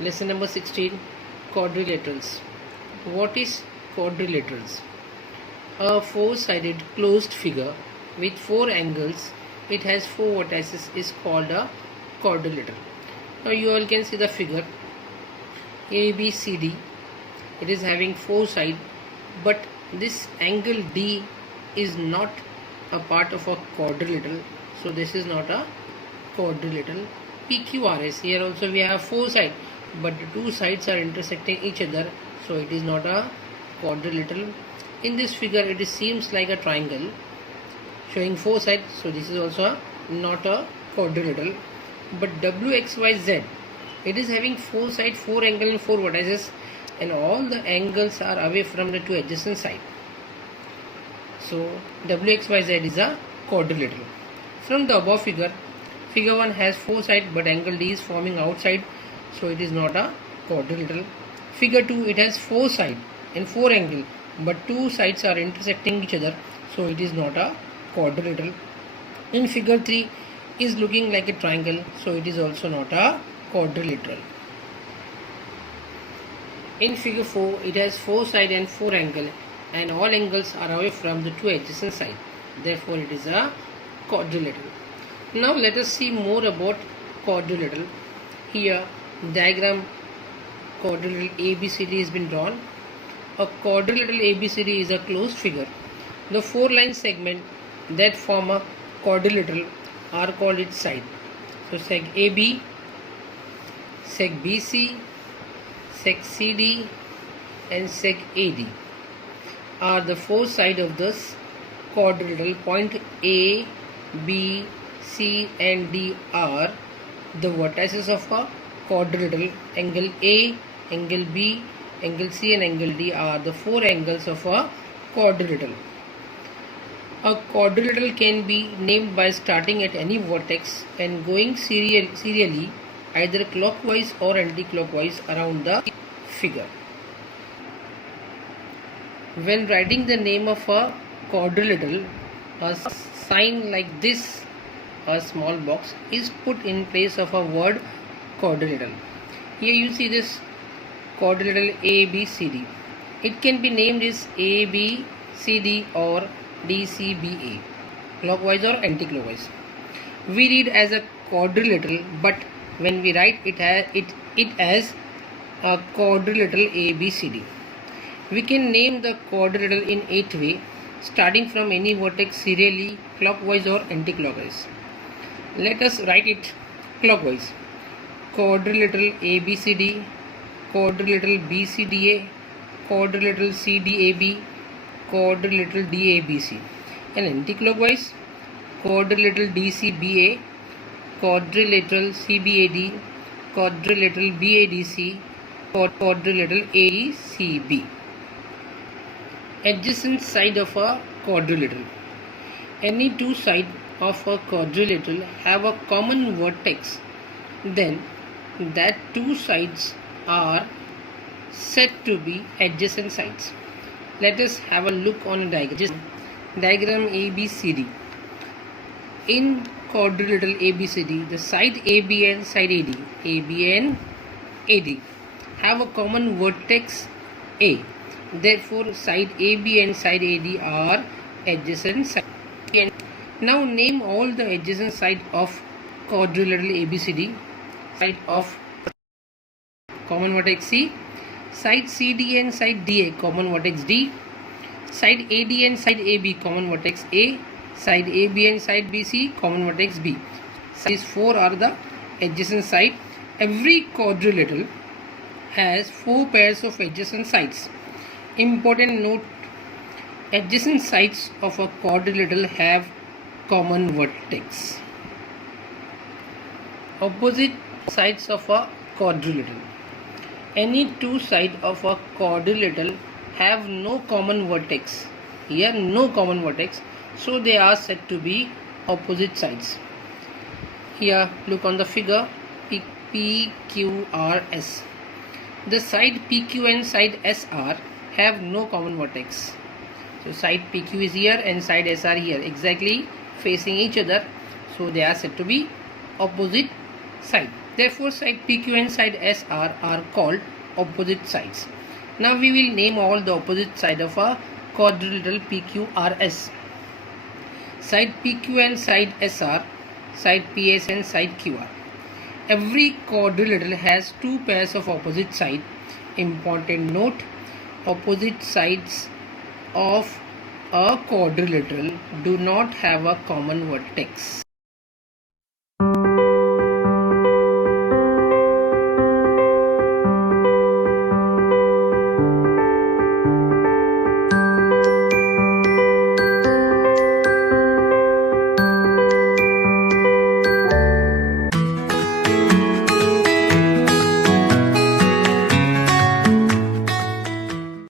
Lesson number 16, quadrilaterals. What is quadrilaterals? A four-sided closed figure with four angles. It has four vertices is called a quadrilateral. Now you all can see the figure ABCD. It is having four sides, but this angle D is not a part of a quadrilateral, so this is not a quadrilateral. PQRS, here also we have four sides, but the two sides are intersecting each other, so it is not a quadrilateral. In this figure it seems like a triangle showing four sides, so this is also not a quadrilateral. But WXYZ, it is having four sides, four angles and four vertices, and all the angles are away from the two adjacent sides, so WXYZ is a quadrilateral. From the above figure 1 has four sides, but angle D is forming outside, so it is not a quadrilateral. Figure 2, it has four sides and four angles, but two sides are intersecting each other, so it is not a quadrilateral. In figure 3 is looking like a triangle, so it is also not a quadrilateral. In figure 4, it has four sides and four angles, and all angles are away from the two adjacent sides, therefore it is a quadrilateral. Now let us see more about quadrilateral. Here diagram quadrilateral ABCD has been drawn. A quadrilateral ABCD is a closed figure. The four line segment that form a quadrilateral are called its side. So seg AB, seg BC, seg CD and seg AD are the four sides of this quadrilateral. Point A, B, C and D are the vertices of a quadrilateral. Angle A, angle B, angle C and angle D are the four angles of a quadrilateral. A quadrilateral can be named by starting at any vertex and going serially either clockwise or anti-clockwise around the figure. When writing the name of a quadrilateral, a sign like this, a small box, is put in place of a word quadrilateral. Here you see this quadrilateral ABCD. It can be named as ABCD or DCBA, clockwise or anti-clockwise. We read as a quadrilateral, but when we write it as a quadrilateral ABCD. We can name the quadrilateral in 8 ways, starting from any vertex serially, clockwise or anti-clockwise. Let us write it clockwise. Quadrilateral ABCD, quadrilateral BCDA, quadrilateral CDAB, quadrilateral DABC. And anti-clockwise, quadrilateral DCBA, quadrilateral CBAD, quadrilateral BADC, quadrilateral AECB. Adjacent side of a quadrilateral. Any two sides of a quadrilateral have a common vertex, then that two sides are said to be adjacent sides. Let us have a look on a diagram. Diagram ABCD. In quadrilateral ABCD, the side AB and side AD, AB and AD, have a common vertex A. Therefore, side AB and side AD are adjacent sides. Now name all the adjacent sides of quadrilateral ABCD. Side of common vertex C, side CD and side DA common vertex D, side AD and side AB common vertex A, side AB and side BC common vertex B. These four are the adjacent sides. Every quadrilateral has four pairs of adjacent sides. Important note: adjacent sides of a quadrilateral have common vertex. Opposite sides of a quadrilateral. Any two sides of a quadrilateral have no common vertex. Here no common vertex, so they are said to be opposite sides. Here look on the figure PQRS. The side PQ and side SR have no common vertex. So side PQ is here and side SR here, exactly facing each other, so they are said to be opposite side. Therefore, side PQ and side SR are called opposite sides. Now we will name all the opposite side of a quadrilateral PQRS. Side PQ and side SR, side PS and side QR. Every quadrilateral has two pairs of opposite sides. Important note: opposite sides of a quadrilateral do not have a common vertex.